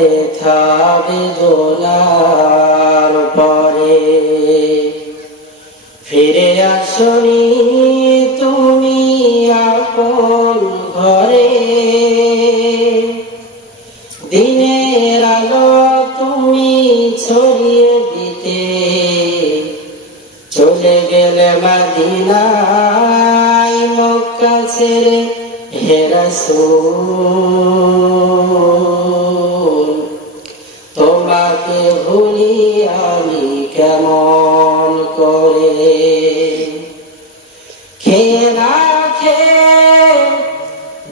ব্যথা বেদনার পরে। ফিরে আসনি তুমি আপন ঘরে। দিনের আলো তুমি ছড়িয়ে দিতে। চলে গেলে মাদিনায় মক্কা ছেড়ে হেরাসুল তোমাকে ভুলি আমি কেমন করে? খেয়ে না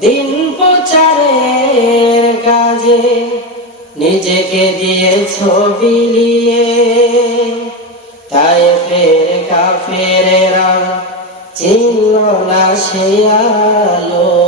দিন প্রচারের কাজে নিজেকে দিয়ে ছবি নিয়ে তাই ফের কাফেরেরা চিনল না সে আলো।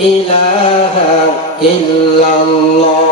ইলাহা ইল্লাল্লাহ।